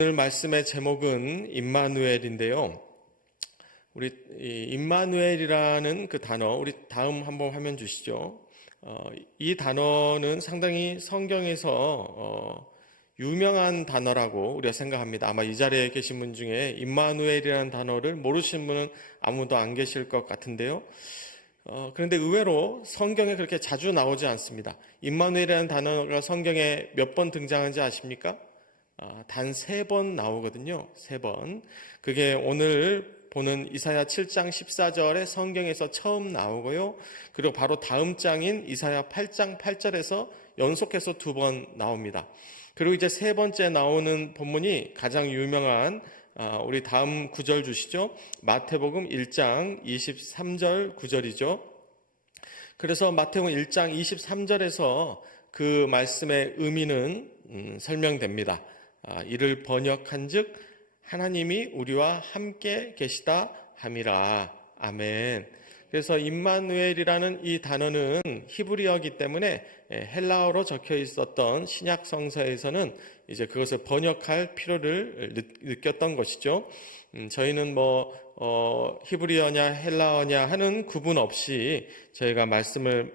오늘 말씀의 제목은 임마누엘인데요. 우리 임마누엘이라는 그 단어, 우리 다음 한번 화면 주시죠. 이 단어는 상당히 성경에서 유명한 단어라고 우리가 생각합니다. 아마 이 자리에 계신 분 중에 임마누엘이라는 단어를 모르시는 분은 아무도 안 계실 것 같은데요. 그런데 의외로 성경에 그렇게 자주 나오지 않습니다. 임마누엘이라는 단어가 성경에 몇 번 등장하는지 아십니까? 단 3번 나오거든요. 3번. 그게 오늘 보는 이사야 7장 14절에 성경에서 처음 나오고요. 그리고 바로 다음 장인 이사야 8장 8절에서 연속해서 2번 나옵니다. 그리고 이제 3번째 나오는 본문이 가장 유명한 우리 다음 구절 주시죠. 마태복음 1장 23절 구절이죠. 그래서 마태복음 1장 23절에서 그 말씀의 의미는 설명됩니다. 이를 번역한즉 하나님이 우리와 함께 계시다 함이라. 아멘. 그래서 임마누엘이라는 이 단어는 히브리어이기 때문에 헬라어로 적혀 있었던 신약 성서에서는 이제 그것을 번역할 필요를 느꼈던 것이죠. 저희는 히브리어냐 헬라어냐 하는 구분 없이 저희가 말씀을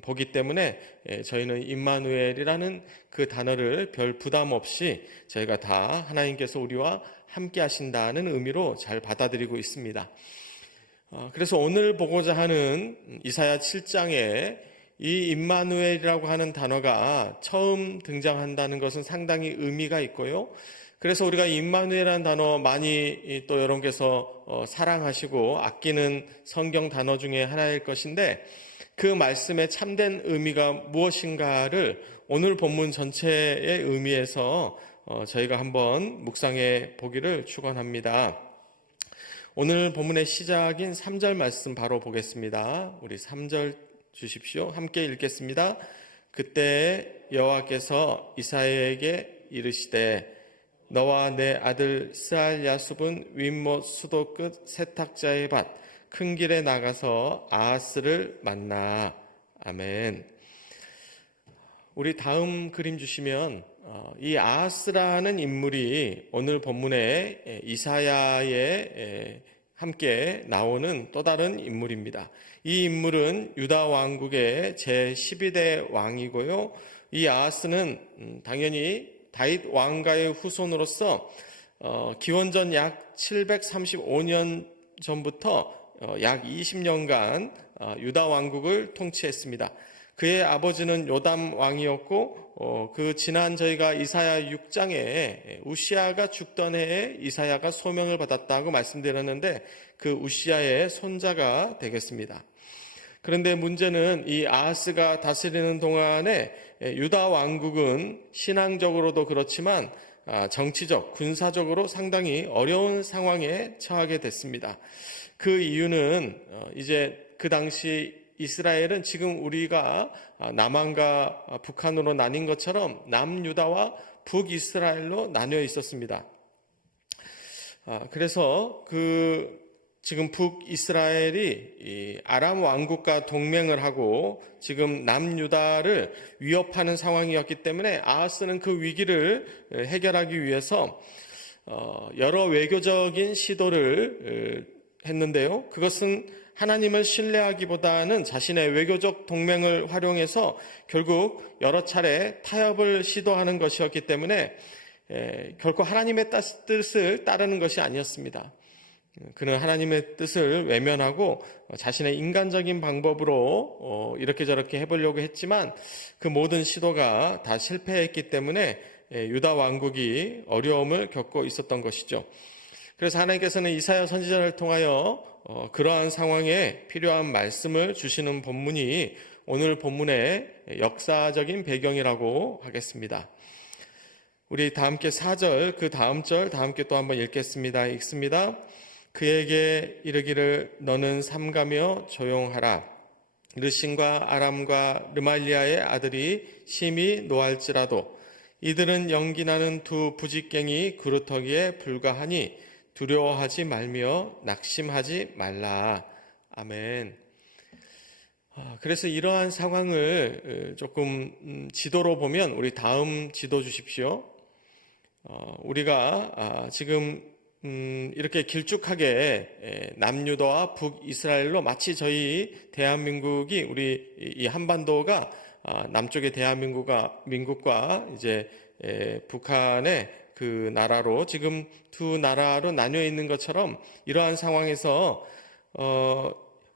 보기 때문에 저희는 임마누엘이라는 그 단어를 별 부담 없이 저희가 다 하나님께서 우리와 함께 하신다는 의미로 잘 받아들이고 있습니다. 그래서 오늘 보고자 하는 이사야 7장에 이 임마누엘이라고 하는 단어가 처음 등장한다는 것은 상당히 의미가 있고요. 그래서 우리가 임마누엘이라는 단어 많이 또 여러분께서 사랑하시고 아끼는 성경 단어 중에 하나일 것인데 그 말씀의 참된 의미가 무엇인가를 오늘 본문 전체의 의미에서 저희가 한번 묵상해 보기를 축원합니다. 오늘 본문의 시작인 3절 말씀 바로 보겠습니다. 우리 3절 주십시오. 함께 읽겠습니다. 그때 여호와께서 이사야에게 이르시되 너와 내 아들 스알야숲은 윗못 수도 끝 세탁자의 밭 큰 길에 나가서 아하스를 만나. 아멘. 우리 다음 그림 주시면 이 아하스라는 인물이 오늘 본문에 이사야에 함께 나오는 또 다른 인물입니다. 이 인물은 유다 왕국의 제12대 왕이고요. 이 아하스는 당연히 다윗 왕가의 후손으로서 기원전 약 735년 전부터 약 20년간 유다 왕국을 통치했습니다. 그의 아버지는 요담 왕이었고 그 지난 저희가 이사야 6장에 우시아가 죽던 해에 이사야가 소명을 받았다고 말씀드렸는데 그 우시아의 손자가 되겠습니다. 그런데 문제는 이 아하스가 다스리는 동안에 유다 왕국은 신앙적으로도 그렇지만 정치적, 군사적으로 상당히 어려운 상황에 처하게 됐습니다. 그 이유는 이제 그 당시 이스라엘은 지금 우리가 남한과 북한으로 나뉜 것처럼 남유다와 북이스라엘로 나뉘어 있었습니다. 그래서 지금 북이스라엘이 아람 왕국과 동맹을 하고 지금 남유다를 위협하는 상황이었기 때문에 아하스는 그 위기를 해결하기 위해서 여러 외교적인 시도를 했는데요. 그것은 하나님을 신뢰하기보다는 자신의 외교적 동맹을 활용해서 결국 여러 차례 타협을 시도하는 것이었기 때문에 결코 하나님의 뜻을 따르는 것이 아니었습니다. 그는 하나님의 뜻을 외면하고 자신의 인간적인 방법으로 이렇게 저렇게 해보려고 했지만 그 모든 시도가 다 실패했기 때문에 유다 왕국이 어려움을 겪고 있었던 것이죠. 그래서 하나님께서는 이사야 선지자를 통하여 그러한 상황에 필요한 말씀을 주시는 본문이 오늘 본문의 역사적인 배경이라고 하겠습니다. 우리 다 함께 4절, 그 다음 절 다 함께 또 한번 읽겠습니다. 읽습니다. 그에게 이르기를 너는 삼가며 조용하라. 르신과 아람과 르말리아의 아들이 심히 노할지라도 이들은 연기나는 두 부직갱이 그루터기에 불과하니 두려워하지 말며 낙심하지 말라. 아멘. 그래서 이러한 상황을 조금 지도로 보면 우리 다음 지도 주십시오. 우리가 지금 이렇게 길쭉하게 남유다와 북이스라엘로 마치 저희 대한민국이 우리 이 한반도가 남쪽의 대한민국과 이제 북한의 그 나라로 지금 두 나라로 나뉘어 있는 것처럼 이러한 상황에서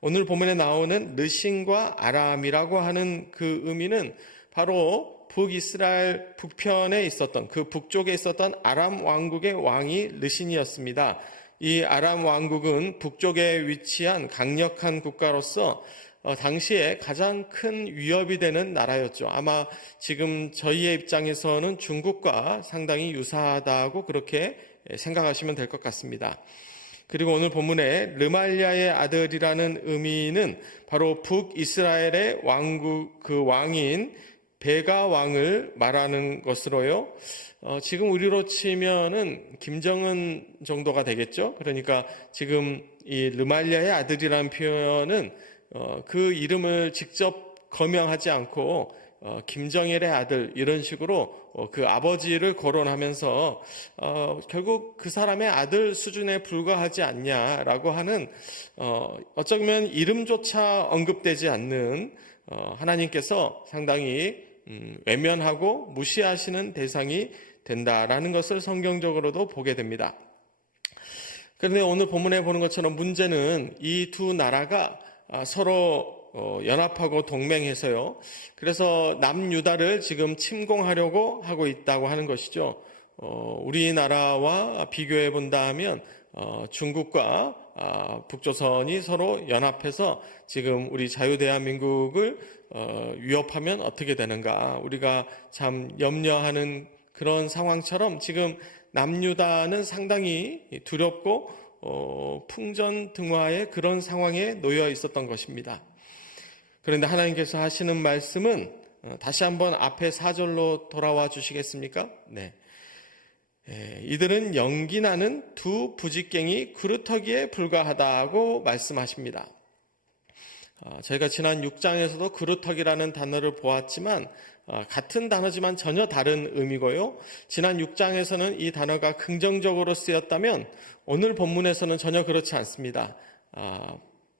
오늘 본문에 나오는 르신과 아람이라고 하는 그 의미는 바로 북이스라엘 북편에 있었던 그 북쪽에 있었던 아람 왕국의 왕이 르신이었습니다. 이 아람 왕국은 북쪽에 위치한 강력한 국가로서 당시에 가장 큰 위협이 되는 나라였죠. 아마 지금 저희의 입장에서는 중국과 상당히 유사하다고 그렇게 생각하시면 될 것 같습니다. 그리고 오늘 본문에 르말리아의 아들이라는 의미는 바로 북이스라엘의 왕국 그 왕인 베가 왕을 말하는 것으로요. 지금 우리로 치면은 김정은 정도가 되겠죠. 그러니까 지금 이 르말리아의 아들이라는 표현은 그 이름을 직접 거명하지 않고 김정일의 아들 이런 식으로 그 아버지를 거론하면서 결국 그 사람의 아들 수준에 불과하지 않냐라고 하는 어쩌면 이름조차 언급되지 않는 하나님께서 상당히 외면하고 무시하시는 대상이 된다라는 것을 성경적으로도 보게 됩니다. 그런데 오늘 본문에 보는 것처럼 문제는 이 두 나라가 서로 연합하고 동맹해서요. 그래서 남유다를 지금 침공하려고 하고 있다고 하는 것이죠. 우리나라와 비교해 본다면 중국과 북조선이 서로 연합해서 지금 우리 자유대한민국을 위협하면 어떻게 되는가 우리가 참 염려하는 그런 상황처럼 지금 남유다는 상당히 두렵고 풍전등화의 그런 상황에 놓여 있었던 것입니다. 그런데 하나님께서 하시는 말씀은 다시 한번 앞에 4절로 돌아와 주시겠습니까? 네. 이들은 연기 나는 두 부직갱이 그루터기에 불과하다고 말씀하십니다. 저희가 지난 6장에서도 그루터기라는 단어를 보았지만 같은 단어지만 전혀 다른 의미고요. 지난 6장에서는 이 단어가 긍정적으로 쓰였다면 오늘 본문에서는 전혀 그렇지 않습니다.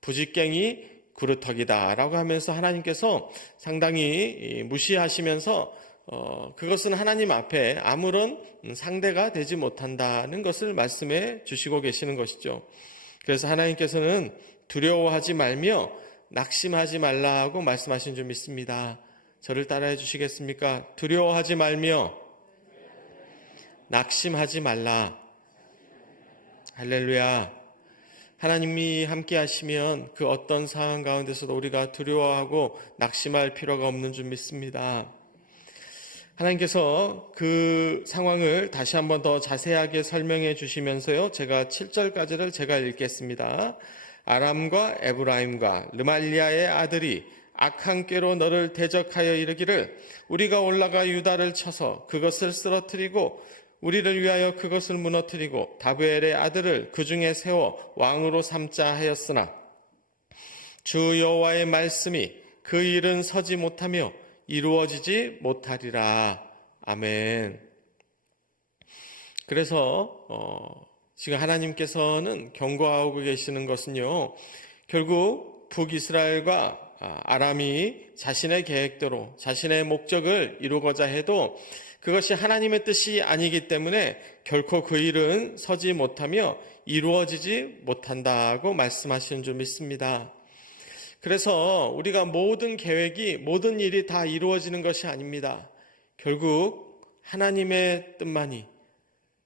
부직갱이 그루터기다라고 하면서 하나님께서 상당히 무시하시면서 그것은 하나님 앞에 아무런 상대가 되지 못한다는 것을 말씀해 주시고 계시는 것이죠. 그래서 하나님께서는 두려워하지 말며 낙심하지 말라고 말씀하신 줄 믿습니다. 저를 따라해 주시겠습니까? 두려워하지 말며 낙심하지 말라. 할렐루야. 하나님이 함께 하시면 그 어떤 상황 가운데서도 우리가 두려워하고 낙심할 필요가 없는 줄 믿습니다. 하나님께서 그 상황을 다시 한번 더 자세하게 설명해 주시면서요. 제가 7절까지를 제가 읽겠습니다. 아람과 에브라임과 르말리아의 아들이 악한 꾀로 너를 대적하여 이르기를 우리가 올라가 유다를 쳐서 그것을 쓰러뜨리고 우리를 위하여 그것을 무너뜨리고 다브엘의 아들을 그 중에 세워 왕으로 삼자 하였으나 주 여호와의 말씀이 그 일은 서지 못하며 이루어지지 못하리라. 아멘. 그래서 지금 하나님께서는 경고하고 계시는 것은요. 결국 북이스라엘과 아람이 자신의 계획대로 자신의 목적을 이루고자 해도 그것이 하나님의 뜻이 아니기 때문에 결코 그 일은 서지 못하며 이루어지지 못한다고 말씀하시는 줄 믿습니다. 그래서 우리가 모든 계획이 모든 일이 다 이루어지는 것이 아닙니다. 결국 하나님의 뜻만이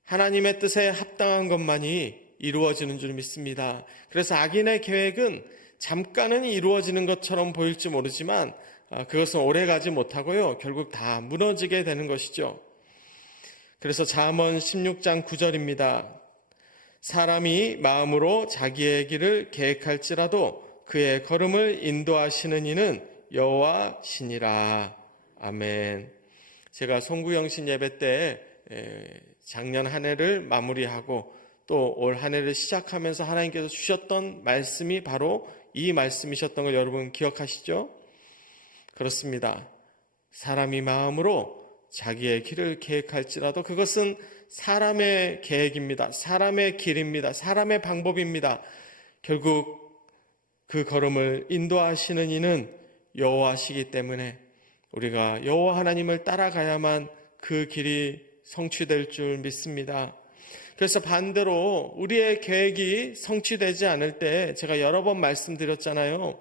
하나님의 뜻에 합당한 것만이 이루어지는 줄 믿습니다. 그래서 악인의 계획은 잠깐은 이루어지는 것처럼 보일지 모르지만 그것은 오래가지 못하고요. 결국 다 무너지게 되는 것이죠. 그래서 잠언 16장 9절입니다. 사람이 마음으로 자기의 길을 계획할지라도 그의 걸음을 인도하시는 이는 여호와시니라. 아멘. 제가 송구영신 예배 때 작년 한 해를 마무리하고 또 올 한 해를 시작하면서 하나님께서 주셨던 말씀이 바로 이 말씀이셨던 걸 여러분 기억하시죠? 그렇습니다. 사람이 마음으로 자기의 길을 계획할지라도 그것은 사람의 계획입니다. 사람의 길입니다. 사람의 방법입니다. 결국 그 걸음을 인도하시는 이는 여호와시기 때문에 우리가 여호와 하나님을 따라가야만 그 길이 성취될 줄 믿습니다. 그래서 반대로 우리의 계획이 성취되지 않을 때 제가 여러 번 말씀드렸잖아요.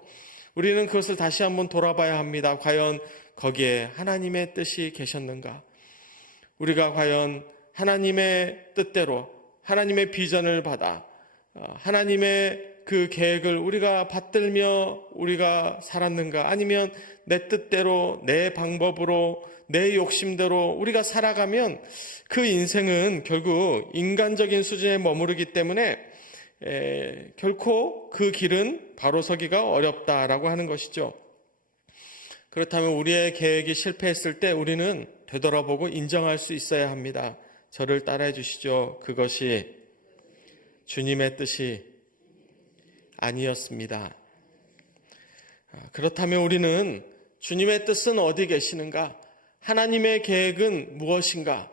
우리는 그것을 다시 한번 돌아봐야 합니다. 과연 거기에 하나님의 뜻이 계셨는가? 우리가 과연 하나님의 뜻대로 하나님의 비전을 받아 하나님의 그 계획을 우리가 받들며 우리가 살았는가? 아니면 내 뜻대로 내 방법으로 내 욕심대로 우리가 살아가면 그 인생은 결국 인간적인 수준에 머무르기 때문에 결코 그 길은 바로 서기가 어렵다라고 하는 것이죠. 그렇다면 우리의 계획이 실패했을 때 우리는 되돌아보고 인정할 수 있어야 합니다. 저를 따라해 주시죠. 그것이 주님의 뜻이 아니었습니다. 그렇다면 우리는 주님의 뜻은 어디 계시는가? 하나님의 계획은 무엇인가?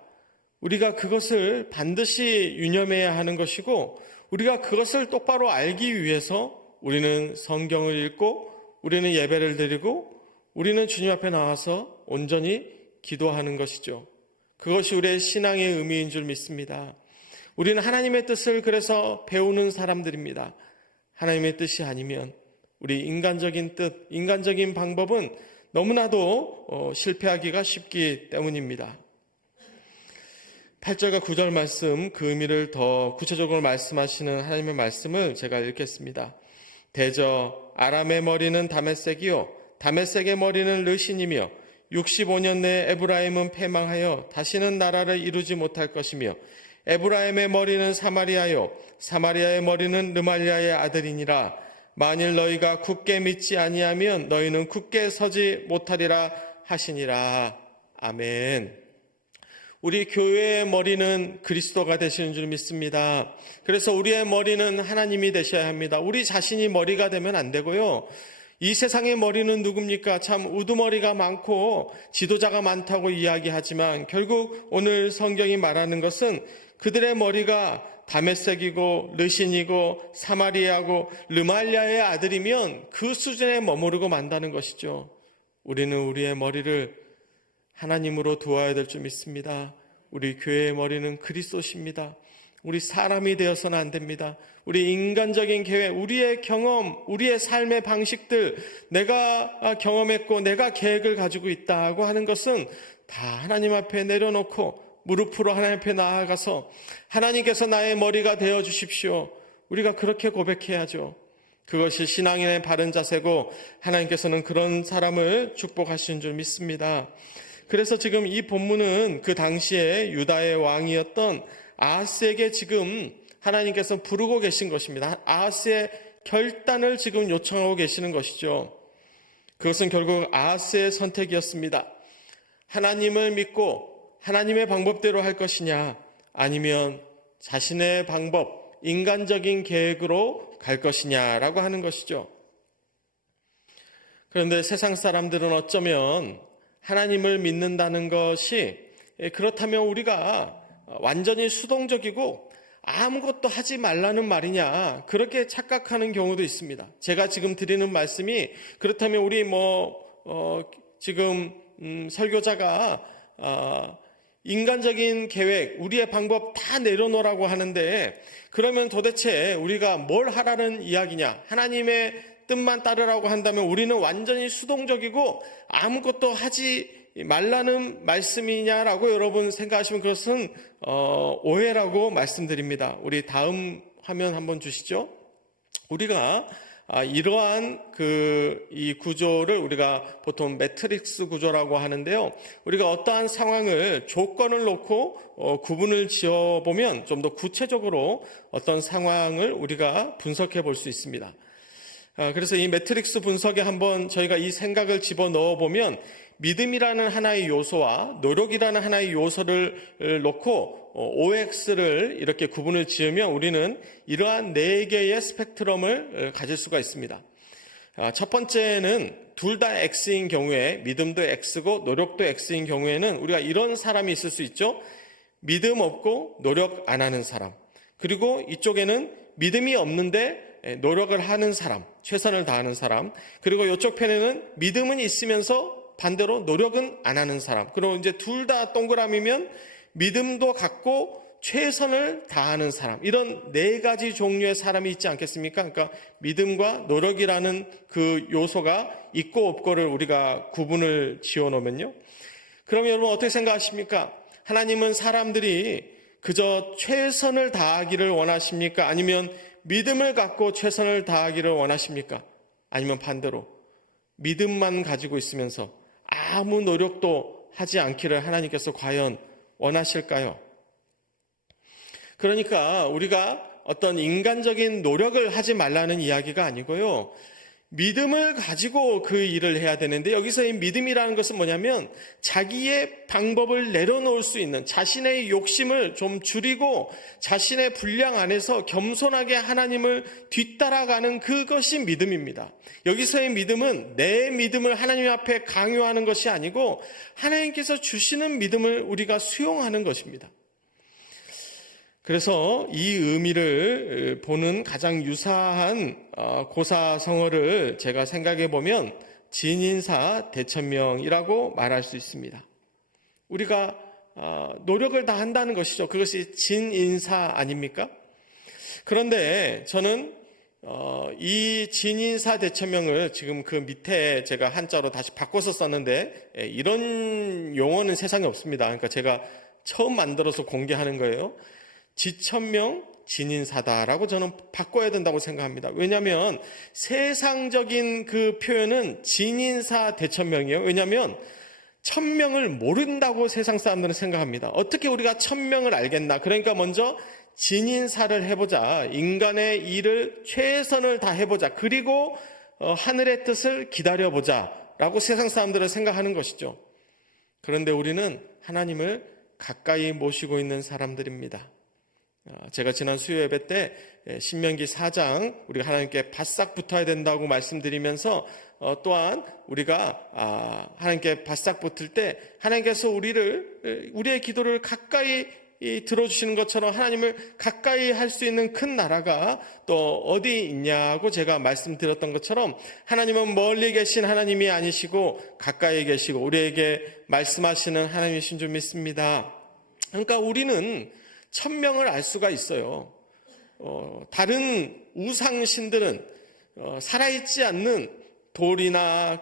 우리가 그것을 반드시 유념해야 하는 것이고 우리가 그것을 똑바로 알기 위해서 우리는 성경을 읽고 우리는 예배를 드리고 우리는 주님 앞에 나와서 온전히 기도하는 것이죠. 그것이 우리의 신앙의 의미인 줄 믿습니다. 우리는 하나님의 뜻을 그래서 배우는 사람들입니다. 하나님의 뜻이 아니면 우리 인간적인 뜻, 인간적인 방법은 너무나도 실패하기가 쉽기 때문입니다. 8절과 9절 말씀, 그 의미를 더 구체적으로 말씀하시는 하나님의 말씀을 제가 읽겠습니다. 대저 아람의 머리는 다메섹이요 다메섹의 머리는 르신이며 65년 내에 에브라임은 패망하여 다시는 나라를 이루지 못할 것이며 에브라임의 머리는 사마리아요 사마리아의 머리는 르말리아의 아들이니라. 만일 너희가 굳게 믿지 아니하면 너희는 굳게 서지 못하리라 하시니라. 아멘. 우리 교회의 머리는 그리스도가 되시는 줄 믿습니다. 그래서 우리의 머리는 하나님이 되셔야 합니다. 우리 자신이 머리가 되면 안 되고요. 이 세상의 머리는 누굽니까? 참 우두머리가 많고 지도자가 많다고 이야기하지만 결국 오늘 성경이 말하는 것은 그들의 머리가 다메섹이고 르신이고 사마리아고 르말리아의 아들이면 그 수준에 머무르고 만다는 것이죠. 우리는 우리의 머리를 하나님으로 두어야 될 줄 믿습니다. 우리 교회의 머리는 그리스도십니다. 우리 사람이 되어서는 안 됩니다. 우리 인간적인 계획, 우리의 경험, 우리의 삶의 방식들, 내가 경험했고 내가 계획을 가지고 있다고 하는 것은 다 하나님 앞에 내려놓고 무릎으로 하나님 앞에 나아가서 하나님께서 나의 머리가 되어 주십시오. 우리가 그렇게 고백해야죠. 그것이 신앙인의 바른 자세고 하나님께서는 그런 사람을 축복하신 줄 믿습니다. 그래서 지금 이 본문은 그 당시에 유다의 왕이었던 아하스에게 지금 하나님께서 부르고 계신 것입니다. 아하스의 결단을 지금 요청하고 계시는 것이죠. 그것은 결국 아하스의 선택이었습니다. 하나님을 믿고 하나님의 방법대로 할 것이냐 아니면 자신의 방법, 인간적인 계획으로 갈 것이냐라고 하는 것이죠. 그런데 세상 사람들은 어쩌면 하나님을 믿는다는 것이 그렇다면 우리가 완전히 수동적이고 아무것도 하지 말라는 말이냐 그렇게 착각하는 경우도 있습니다. 제가 지금 드리는 말씀이 그렇다면 우리 지금 설교자가 인간적인 계획, 우리의 방법 다 내려놓으라고 하는데 그러면 도대체 우리가 뭘 하라는 이야기냐? 하나님의 뜻만 따르라고 한다면 우리는 완전히 수동적이고 아무것도 하지 말라는 말씀이냐라고 여러분 생각하시면 그것은 오해라고 말씀드립니다. 우리 다음 화면 한번 주시죠. 우리가 이러한 이 구조를 우리가 보통 매트릭스 구조라고 하는데요. 우리가 어떠한 상황을 조건을 놓고 구분을 지어보면 좀 더 구체적으로 어떤 상황을 우리가 분석해 볼 수 있습니다. 그래서 이 매트릭스 분석에 한번 저희가 이 생각을 집어넣어 보면 믿음이라는 하나의 요소와 노력이라는 하나의 요소를 놓고 OX를 이렇게 구분을 지으면 우리는 이러한 4개의 스펙트럼을 가질 수가 있습니다. 첫 번째는 둘 다 X인 경우에, 믿음도 X고 노력도 X인 경우에는 우리가 이런 사람이 있을 수 있죠. 믿음 없고 노력 안 하는 사람. 그리고 이쪽에는 믿음이 없는데 노력을 하는 사람, 최선을 다하는 사람. 그리고 이쪽 편에는 믿음은 있으면서 반대로 노력은 안 하는 사람. 그리고 이제 둘 다 동그라미면 믿음도 갖고 최선을 다하는 사람. 이런 네 가지 종류의 사람이 있지 않겠습니까? 그러니까 믿음과 노력이라는 그 요소가 있고 없고를 우리가 구분을 지어 놓으면요. 그럼 여러분 어떻게 생각하십니까? 하나님은 사람들이 그저 최선을 다하기를 원하십니까? 아니면 믿음을 갖고 최선을 다하기를 원하십니까? 아니면 반대로 믿음만 가지고 있으면서 아무 노력도 하지 않기를 하나님께서 과연 원하실까요? 그러니까 우리가 어떤 인간적인 노력을 하지 말라는 이야기가 아니고요. 믿음을 가지고 그 일을 해야 되는데, 여기서 이 믿음이라는 것은 뭐냐면 자기의 방법을 내려놓을 수 있는, 자신의 욕심을 좀 줄이고 자신의 분량 안에서 겸손하게 하나님을 뒤따라가는 그것이 믿음입니다. 여기서의 믿음은 내 믿음을 하나님 앞에 강요하는 것이 아니고 하나님께서 주시는 믿음을 우리가 수용하는 것입니다. 그래서 이 의미를 보는 가장 유사한 고사성어를 제가 생각해 보면 진인사 대천명이라고 말할 수 있습니다. 우리가 노력을 다 한다는 것이죠. 그것이 진인사 아닙니까? 그런데 저는 이 진인사 대천명을 지금 그 밑에 제가 한자로 다시 바꿔서 썼는데 이런 용어는 세상에 없습니다. 그러니까 제가 처음 만들어서 공개하는 거예요. 지천명 진인사다라고 저는 바꿔야 된다고 생각합니다. 왜냐하면 세상적인 그 표현은 진인사 대천명이에요. 왜냐하면 천명을 모른다고 세상 사람들은 생각합니다. 어떻게 우리가 천명을 알겠나? 그러니까 먼저 진인사를 해보자. 인간의 일을 최선을 다해보자. 그리고 하늘의 뜻을 기다려보자 라고 세상 사람들은 생각하는 것이죠. 그런데 우리는 하나님을 가까이 모시고 있는 사람들입니다. 제가 지난 수요 예배 때 신명기 4장 우리가 하나님께 바싹 붙어야 된다고 말씀드리면서 또한 우리가 하나님께 바싹 붙을 때 하나님께서 우리의 기도를 가까이 들어주시는 것처럼 하나님을 가까이 할 수 있는 큰 나라가 또 어디 있냐고 제가 말씀드렸던 것처럼 하나님은 멀리 계신 하나님이 아니시고 가까이 계시고 우리에게 말씀하시는 하나님이신 줄 믿습니다. 그러니까 우리는 천명을 알 수가 있어요. 다른 우상신들은 살아있지 않는 돌이나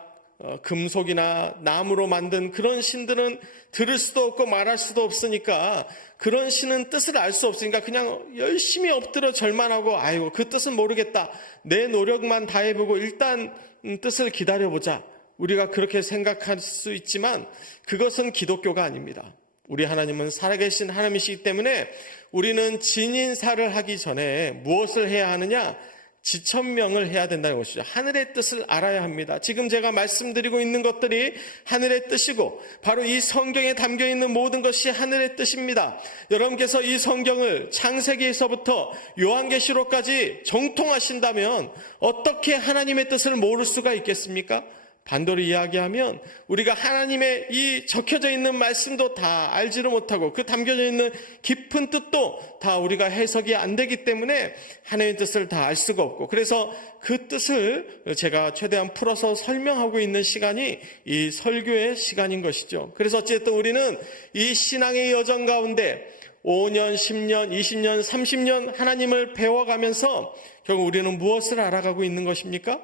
금속이나 나무로 만든 그런 신들은 들을 수도 없고 말할 수도 없으니까 그런 신은 뜻을 알 수 없으니까 그냥 열심히 엎드려 절만하고 아이고 그 뜻은 모르겠다. 내 노력만 다해보고 일단 뜻을 기다려보자. 우리가 그렇게 생각할 수 있지만 그것은 기독교가 아닙니다. 우리 하나님은 살아계신 하나님이시기 때문에 우리는 진인사를 하기 전에 무엇을 해야 하느냐? 지천명을 해야 된다는 것이죠. 하늘의 뜻을 알아야 합니다. 지금 제가 말씀드리고 있는 것들이 하늘의 뜻이고 바로 이 성경에 담겨있는 모든 것이 하늘의 뜻입니다. 여러분께서 이 성경을 창세기에서부터 요한계시록까지 정통하신다면 어떻게 하나님의 뜻을 모를 수가 있겠습니까? 반대로 이야기하면 우리가 하나님의 이 적혀져 있는 말씀도 다 알지를 못하고 그 담겨져 있는 깊은 뜻도 다 우리가 해석이 안 되기 때문에 하나님의 뜻을 다 알 수가 없고 그래서 그 뜻을 제가 최대한 풀어서 설명하고 있는 시간이 이 설교의 시간인 것이죠. 그래서 어쨌든 우리는 이 신앙의 여정 가운데 5년, 10년, 20년, 30년 하나님을 배워가면서 결국 우리는 무엇을 알아가고 있는 것입니까?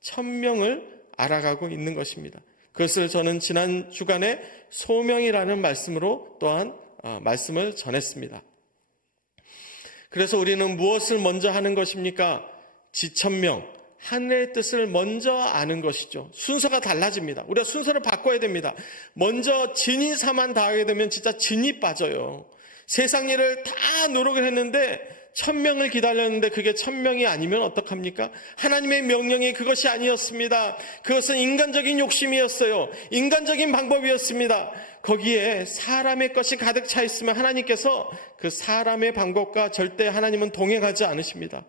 천명을 알아가고 있는 것입니다. 그것을 저는 지난 주간에 소명이라는 말씀으로 또한 말씀을 전했습니다. 그래서 우리는 무엇을 먼저 하는 것입니까? 지천명, 하늘의 뜻을 먼저 아는 것이죠. 순서가 달라집니다. 우리가 순서를 바꿔야 됩니다. 먼저 진인사만 다하게 되면 진짜 진이 빠져요. 세상 일을 다 노력을 했는데 천명을 기다렸는데 그게 천명이 아니면 어떡합니까? 하나님의 명령이 그것이 아니었습니다. 그것은 인간적인 욕심이었어요. 인간적인 방법이었습니다. 거기에 사람의 것이 가득 차 있으면 하나님께서 그 사람의 방법과 절대 하나님은 동행하지 않으십니다.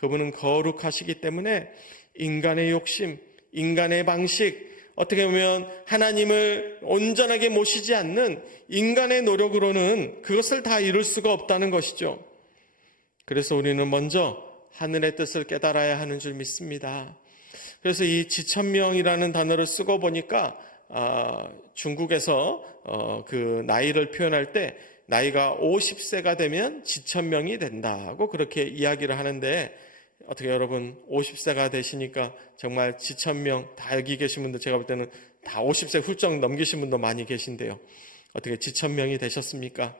그분은 거룩하시기 때문에 인간의 욕심, 인간의 방식, 어떻게 보면 하나님을 온전하게 모시지 않는 인간의 노력으로는 그것을 다 이룰 수가 없다는 것이죠. 그래서 우리는 먼저 하늘의 뜻을 깨달아야 하는 줄 믿습니다. 그래서 이 지천명이라는 단어를 쓰고 보니까 중국에서 그 나이를 표현할 때 나이가 50세가 되면 지천명이 된다고 그렇게 이야기를 하는데, 어떻게 여러분 50세가 되시니까 정말 지천명, 다 여기 계신 분들 제가 볼 때는 다 50세 훌쩍 넘기신 분도 많이 계신데요. 어떻게 지천명이 되셨습니까?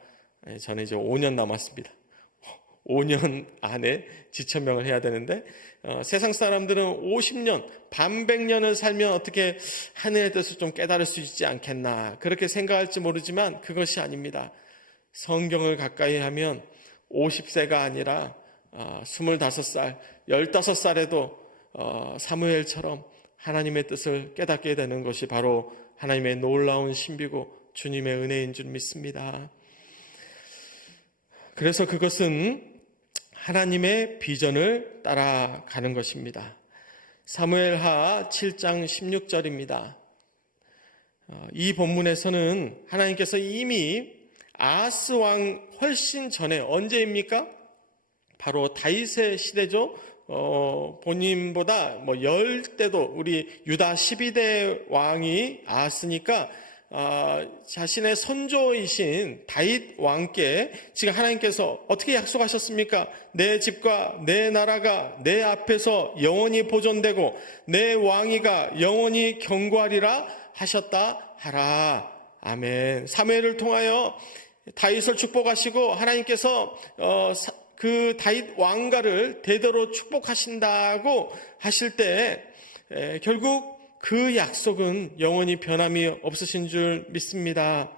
저는 이제 5년 남았습니다. 5년 안에 지천명을 해야 되는데, 세상 사람들은 50년, 반백년을 살면 어떻게 하늘의 뜻을 좀 깨달을 수 있지 않겠나 그렇게 생각할지 모르지만 그것이 아닙니다. 성경을 가까이 하면 50세가 아니라 25살, 15살에도 사무엘처럼 하나님의 뜻을 깨닫게 되는 것이 바로 하나님의 놀라운 신비고 주님의 은혜인 줄 믿습니다. 그래서 그것은 하나님의 비전을 따라가는 것입니다. 사무엘하 7장 16절입니다. 이 본문에서는 하나님께서 이미 아하스 왕 훨씬 전에, 언제입니까? 바로 다윗의 시대죠. 본인보다 10대도 우리 유다 12대 왕이 아하스니까 자신의 선조이신 다윗 왕께 지금 하나님께서 어떻게 약속하셨습니까? 내 집과 내 나라가 내 앞에서 영원히 보존되고 내 왕위가 영원히 경고하리라 하셨다 하라. 아멘. 사무엘을 통하여 다윗을 축복하시고 하나님께서 그 다윗 왕가를 대대로 축복하신다고 하실 때 결국 그 약속은 영원히 변함이 없으신 줄 믿습니다.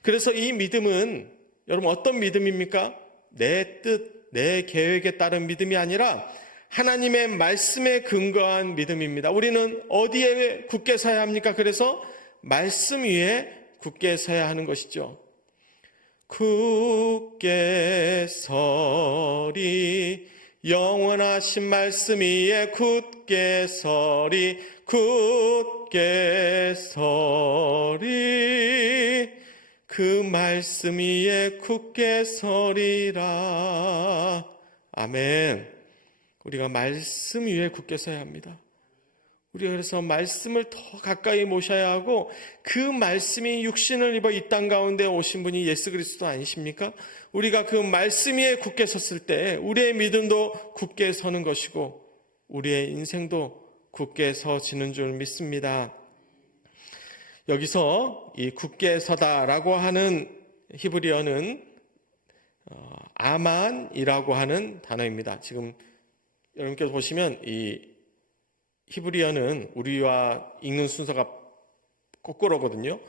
그래서 이 믿음은 여러분 어떤 믿음입니까? 내 뜻, 내 계획에 따른 믿음이 아니라 하나님의 말씀에 근거한 믿음입니다. 우리는 어디에 굳게 서야 합니까? 그래서 말씀 위에 굳게 서야 하는 것이죠. 굳게 서리, 영원하신 말씀 위에 굳게 서리, 굳게 서리, 그 말씀 위에 굳게 서리라. 아멘. 우리가 말씀 위에 굳게 서야 합니다. 우리가 그래서 말씀을 더 가까이 모셔야 하고, 그 말씀이 육신을 입어 이 땅 가운데 오신 분이 예수 그리스도 아니십니까? 우리가 그 말씀 위에 굳게 섰을 때 우리의 믿음도 굳게 서는 것이고 우리의 인생도 굳게 서지는 줄 믿습니다. 여기서 이 굳게 서다라고 하는 히브리어는 아만이라고 하는 단어입니다. 지금 여러분께서 보시면 이 히브리어는 우리와 읽는 순서가 거꾸로거든요.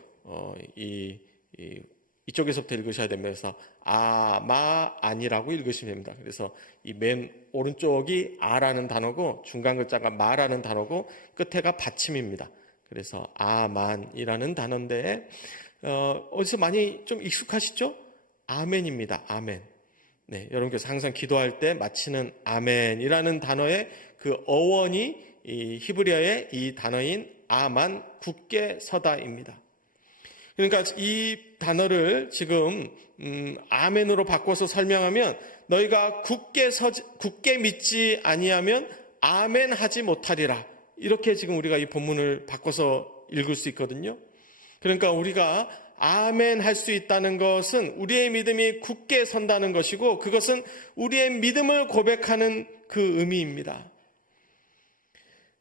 이쪽에서부터 읽으셔야 되면서 아마안이라고 읽으시면 됩니다. 그래서 이 맨 오른쪽이 아라는 단어고 중간 글자가 마라는 단어고 끝에가 받침입니다. 그래서 아만이라는 단어인데 어디서 많이 좀 익숙하시죠? 아멘입니다. 아멘. 네, 여러분께서 항상 기도할 때 마치는 아멘이라는 단어의 그 어원이 이 히브리어의 이 단어인 아만, 굳게 서다입니다. 그러니까 이 단어를 지금 아멘으로 바꿔서 설명하면 너희가 굳게 믿지 아니하면 아멘 하지 못하리라. 이렇게 지금 우리가 이 본문을 바꿔서 읽을 수 있거든요. 그러니까 우리가 아멘 할 수 있다는 것은 우리의 믿음이 굳게 선다는 것이고, 그것은 우리의 믿음을 고백하는 그 의미입니다.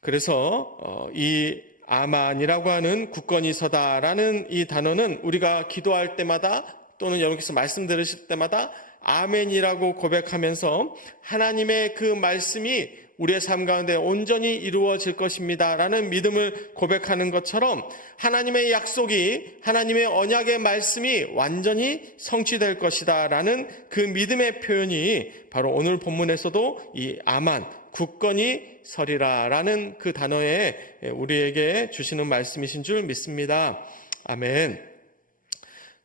그래서 이 아만이라고 하는 굳건히 서다라는 이 단어는 우리가 기도할 때마다 또는 여러분께서 말씀 들으실 때마다 아멘이라고 고백하면서 하나님의 그 말씀이 우리의 삶 가운데 온전히 이루어질 것입니다 라는 믿음을 고백하는 것처럼 하나님의 약속이, 하나님의 언약의 말씀이 완전히 성취될 것이다 라는 그 믿음의 표현이 바로 오늘 본문에서도 이 아만, 굳건히 서리라 라는 그 단어에 우리에게 주시는 말씀이신 줄 믿습니다. 아멘.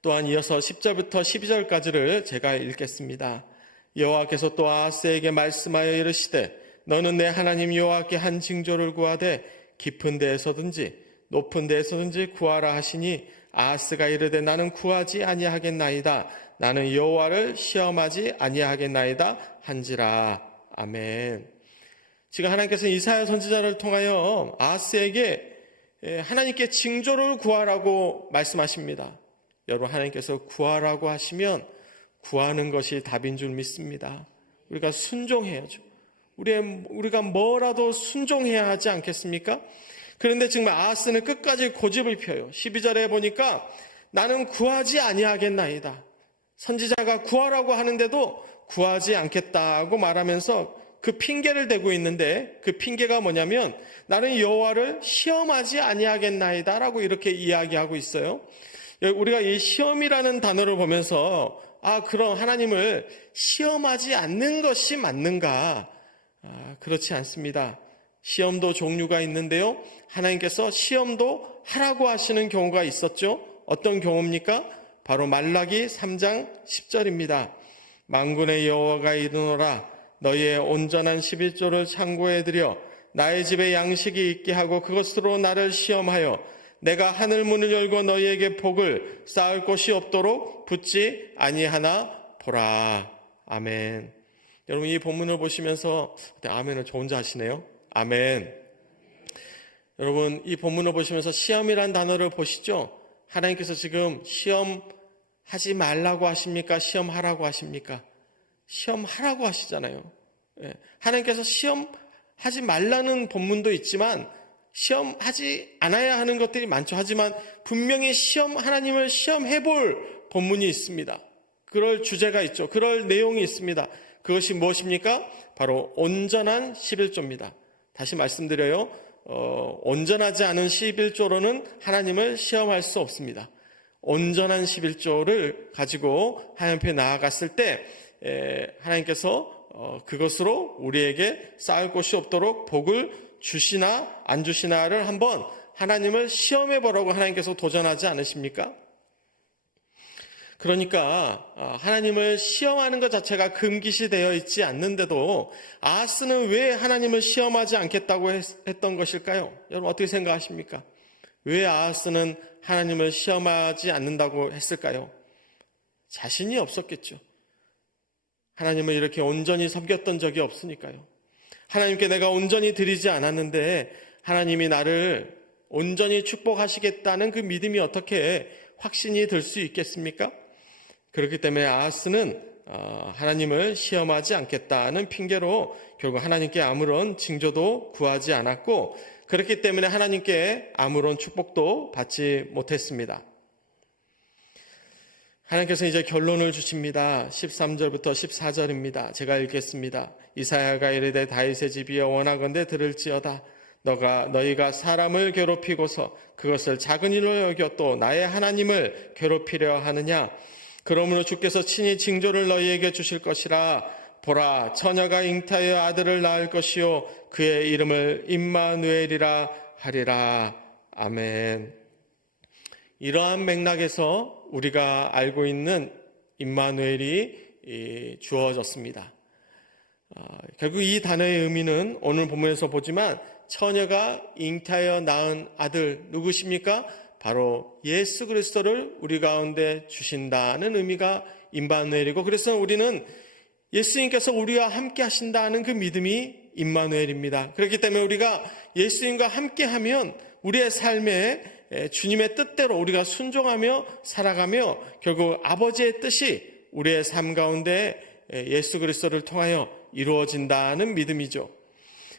또한 이어서 10절부터 12절까지를 제가 읽겠습니다. 여호와께서 또 아하스에게 말씀하여 이르시되 너는 내 하나님 여호와께 한 징조를 구하되 깊은 데에서든지 높은 데에서든지 구하라 하시니 아하스가 이르되 나는 구하지 아니하겠나이다. 나는 여호와를 시험하지 아니하겠나이다 한지라. 아멘. 지금 하나님께서 이사야 선지자를 통하여 아하스에게 하나님께 징조를 구하라고 말씀하십니다. 여러분, 하나님께서 구하라고 하시면 구하는 것이 답인 줄 믿습니다. 우리가 순종해야죠. 우리가 뭐라도 순종해야 하지 않겠습니까? 그런데 정말 아하스는 끝까지 고집을 펴요. 12절에 보니까 나는 구하지 아니하겠나이다. 선지자가 구하라고 하는데도 구하지 않겠다고 말하면서 그 핑계를 대고 있는데, 그 핑계가 뭐냐면 나는 여호와를 시험하지 아니하겠나이다 라고 이렇게 이야기하고 있어요. 우리가 이 시험이라는 단어를 보면서 그럼 하나님을 시험하지 않는 것이 맞는가? 그렇지 않습니다. 시험도 종류가 있는데요, 하나님께서 시험도 하라고 하시는 경우가 있었죠. 어떤 경우입니까? 바로 말라기 3장 10절입니다. 만군의 여호와가 이르노라 너희의 온전한 11조를 창고에 들여 나의 집에 양식이 있게 하고 그것으로 나를 시험하여 내가 하늘 문을 열고 너희에게 복을 쌓을 곳이 없도록 붙지 아니하나 보라. 아멘. 여러분, 이 본문을 보시면서 아멘을 저 혼자 하시네요. 아멘. 여러분, 이 본문을 보시면서 시험이란 단어를 보시죠. 하나님께서 지금 시험하지 말라고 하십니까? 시험하라고 하십니까? 시험하라고 하시잖아요. 하나님께서 시험하지 말라는 본문도 있지만 시험하지 않아야 하는 것들이 많죠. 하지만 분명히 하나님을 시험해 볼 본문이 있습니다. 그럴 주제가 있죠. 그럴 내용이 있습니다. 그것이 무엇입니까? 바로 온전한 11조입니다. 다시 말씀드려요. 온전하지 않은 11조로는 하나님을 시험할 수 없습니다. 온전한 11조를 가지고 하나님 앞에 나아갔을 때 하나님께서 그것으로 우리에게 쌓을 곳이 없도록 복을 주시나 안 주시나를 한번 하나님을 시험해 보라고 하나님께서 도전하지 않으십니까? 그러니까 하나님을 시험하는 것 자체가 금기시 되어 있지 않는데도 아하스는 왜 하나님을 시험하지 않겠다고 했던 것일까요? 여러분, 어떻게 생각하십니까? 왜 아하스는 하나님을 시험하지 않는다고 했을까요? 자신이 없었겠죠. 하나님을 이렇게 온전히 섬겼던 적이 없으니까요. 하나님께 내가 온전히 드리지 않았는데 하나님이 나를 온전히 축복하시겠다는 그 믿음이 어떻게 확신이 들 수 있겠습니까? 그렇기 때문에 아하스는 하나님을 시험하지 않겠다는 핑계로 결국 하나님께 아무런 징조도 구하지 않았고, 그렇기 때문에 하나님께 아무런 축복도 받지 못했습니다. 하나님께서 이제 결론을 주십니다. 13절부터 14절입니다. 제가 읽겠습니다. 이사야가 이르되 다윗의 집이여 원하건대 들을지어다. 너희가 사람을 괴롭히고서 그것을 작은 일로 여겨 또 나의 하나님을 괴롭히려 하느냐? 그러므로 주께서 친히 징조를 너희에게 주실 것이라. 보라, 처녀가 잉태하여 아들을 낳을 것이요 그의 이름을 임마누엘이라 하리라. 아멘. 이러한 맥락에서 우리가 알고 있는 임마누엘이 주어졌습니다. 결국 이 단어의 의미는 오늘 본문에서 보지만 처녀가 잉태하여 낳은 아들 누구십니까? 바로 예수 그리스도를 우리 가운데 주신다는 의미가 임마누엘이고, 그래서 우리는 예수님께서 우리와 함께 하신다는 그 믿음이 임마누엘입니다. 그렇기 때문에 우리가 예수님과 함께하면 우리의 삶에 주님의 뜻대로 우리가 순종하며 살아가며 결국 아버지의 뜻이 우리의 삶 가운데 예수 그리스도를 통하여 이루어진다는 믿음이죠.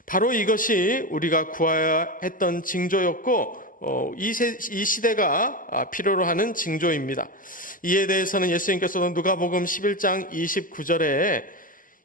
바로 이것이 우리가 구해야 했던 징조였고 이 시대가 필요로 하는 징조입니다. 이에 대해서는 예수님께서도 누가복음 11장 29절에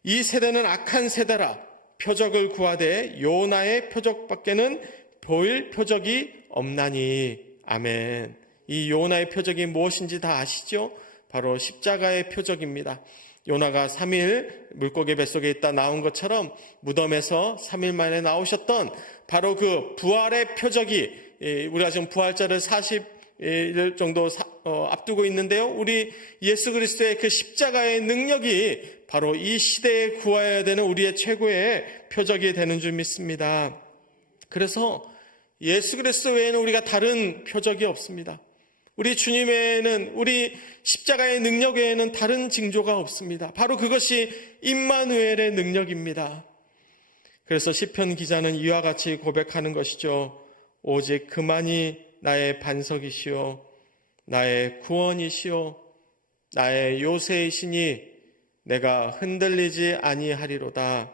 이 세대는 악한 세대라 표적을 구하되 요나의 표적밖에는 보일 표적이 없나니. 아멘. 이 요나의 표적이 무엇인지 다 아시죠? 바로 십자가의 표적입니다. 요나가 3일 물고기 뱃속에 있다 나온 것처럼 무덤에서 3일 만에 나오셨던 바로 그 부활의 표적이, 우리가 지금 부활절을 40일 정도 앞두고 있는데요, 우리 예수 그리스도의 그 십자가의 능력이 바로 이 시대에 구해야 되는 우리의 최고의 표적이 되는 줄 믿습니다. 그래서 예수 그리스도 외에는 우리가 다른 표적이 없습니다. 우리 주님 외에는, 우리 십자가의 능력 외에는 다른 징조가 없습니다. 바로 그것이 임마누엘의 능력입니다. 그래서 시편 기자는 이와 같이 고백하는 것이죠. 오직 그만이 나의 반석이시오, 나의 구원이시오, 나의 요새이시니 내가 흔들리지 아니하리로다.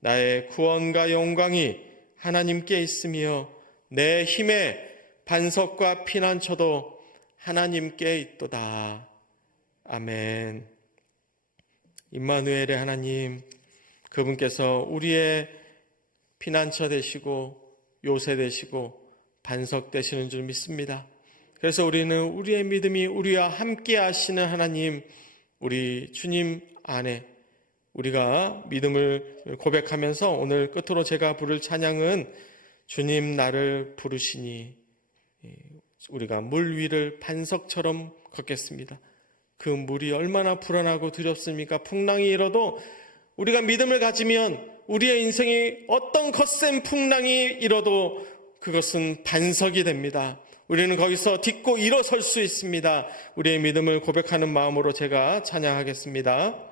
나의 구원과 영광이 하나님께 있으며 내 힘의 반석과 피난처도 하나님께 있도다. 아멘. 임마누엘의 하나님, 그분께서 우리의 피난처 되시고 요새 되시고 반석 되시는 줄 믿습니다. 그래서 우리는 우리의 믿음이 우리와 함께 하시는 하나님, 우리 주님 안에 우리가 믿음을 고백하면서 오늘 끝으로 제가 부를 찬양은 주님 나를 부르시니, 우리가 물 위를 반석처럼 걷겠습니다. 그 물이 얼마나 불안하고 두렵습니까? 풍랑이 일어도 우리가 믿음을 가지면 우리의 인생이 어떤 거센 풍랑이 일어도 그것은 반석이 됩니다. 우리는 거기서 딛고 일어설 수 있습니다. 우리의 믿음을 고백하는 마음으로 제가 찬양하겠습니다.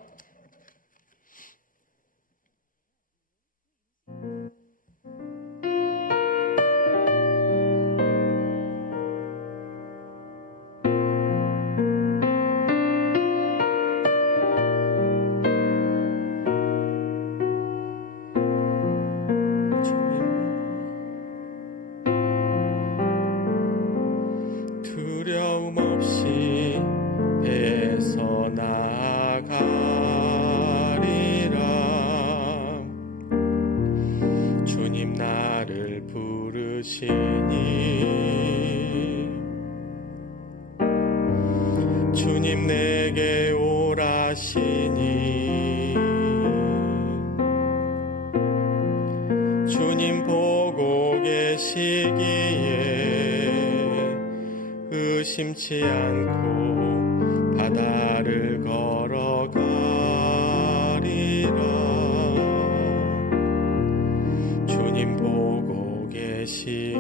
두려움 없이 배에서 나아가리라. 주님 나를 부르시니, 주님 내게 오라시니, 주님 보고 계시기에 의심치 않고 바다를 걸어가리라. 주님 보고 계시기에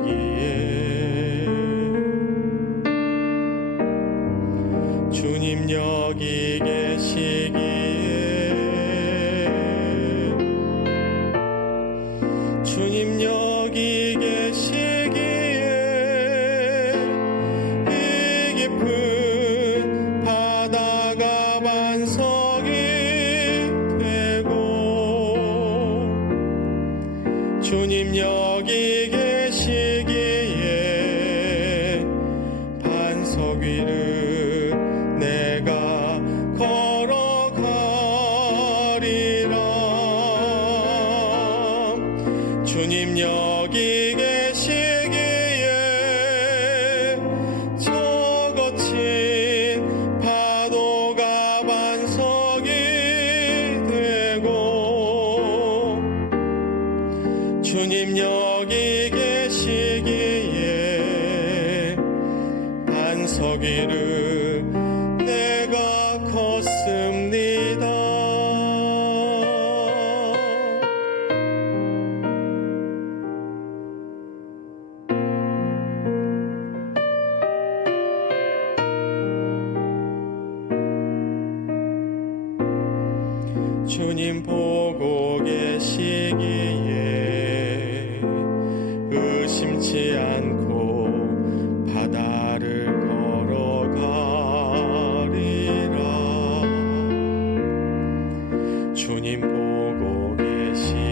주님 여기 계시기에 주님 여기 계시기에 깊은 바다가 반석이 되고 주님 여기 계시기에 반석 위를 내가 걸어가리라. 주님 여기 계시기에 파도가 반석이 되고 주님 여기 계시기에 반석 위를 내가 걷습니다. 주님 보고 계시기에 의심치 않고 바다를 걸어가리라. 주님 보고 계시기에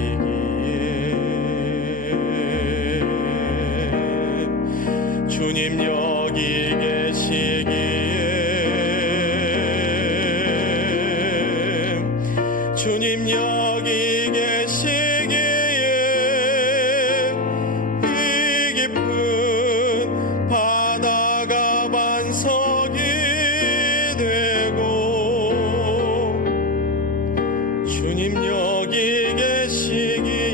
주님 여기 계시기에 주님 여기 계시기에 이 깊은 바다가 반석이 되고 주님 여기 계시기에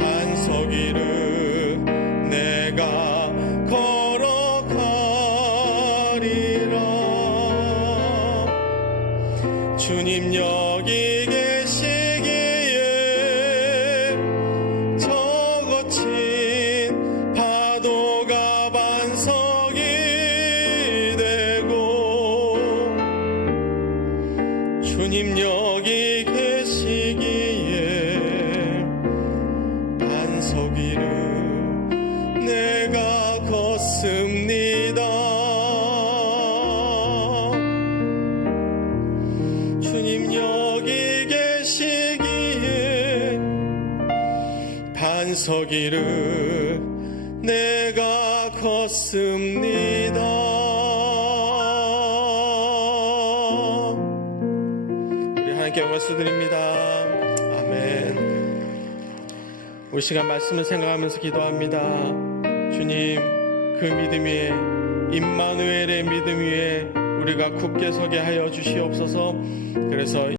반석 위를 내가 걸어가리라. 주님 여기 계시기에 저 거친 여기 계시기에 반석 위를 내가 걷습니다. 주님 여기 계시기에 반석 위를 내가 걷습니다. 우리 하나님께 영광을 드립니다. 아멘. 우리 시간 말씀을 생각하면서 기도합니다. 주님, 그 믿음 위에, 임마누엘의 믿음 위에 우리가 굳게 서게 하여 주시옵소서. 그래서